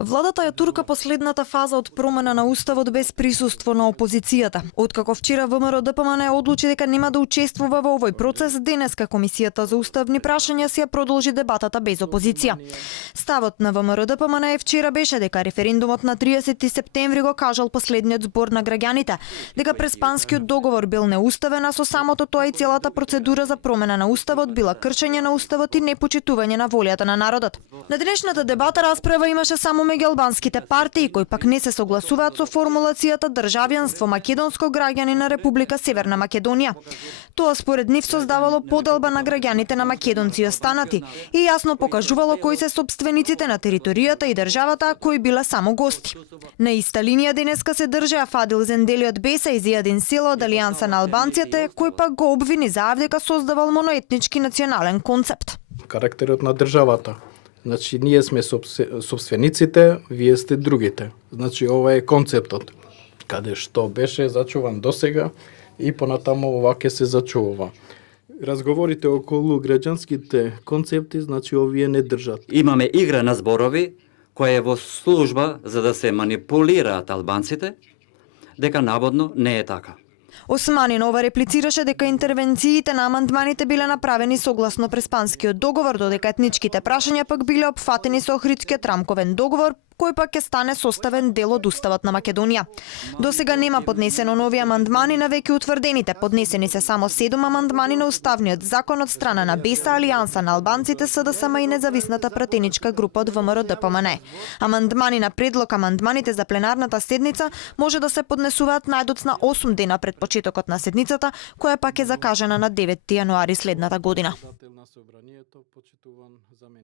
Владата ја турка последната фаза од промена на уставот без присуство на опозицијата. Откако вчера ВМРО ДПМН одлучи дека нема да учествува во овој процес, денеска Комисијата за уставни прашања си ја продолжи дебатата без опозиција. Ставот на ВМРО ДПМН вчера беше дека референдумот на 30 септември го кажал последниот збор на граѓаните, дека Преспанскиот договор бил неуставен, а со самото тоа и целата процедура за промена на уставот била кршење на уставот и непочитување на волјата на народот. На денешната дебата расправа имаше само меѓу албанските партии, кои пак не се согласуваат со формулацијата државјанство македонско граѓани на Република Северна Македонија. Тоа според нив создавало поделба на граѓаните на македонци и останати и јасно покажувало кои се собствениците на територијата и државата, а кои биле само гости. На иста линија денеска се држеа Фадил Зендели од Беса и Зијадин Села од Алијанса на албанците, кој пак го обвини заав дека создавал моноетнички национален концепт. Карактерот на државата. Значи, ние сме собствениците, вие сте другите. Значи, ова е концептот, каде што беше зачуван досега и понатаму ова ќе се зачува. Разговорите околу граѓанските концепти, значи, овие не држат. Имаме игра на зборови, која е во служба за да се манипулираат албанците, дека наводно не е така. Османин ова реплицираше дека интервенциите на амандманите биле направени согласно Преспанскиот договор, додека етничките прашања пак биле опфатени со Охридскиот рамковен договор, кој пак ќе стане составен дел од Уставот на Македонија. До сега нема поднесено нови амандмани на веќе утврдените. Поднесени се само 7 амандмани на Уставниот закон од страна на Беса, Алијанса на албанците, СДСМ и независната пратеничка група од ВМРО ДПМН. Амандмани на предлог амандманите за пленарната седница може да се поднесуваат најдоцна 8 дена пред почетокот на седницата, која пак е закажана на 9 јануари следната година.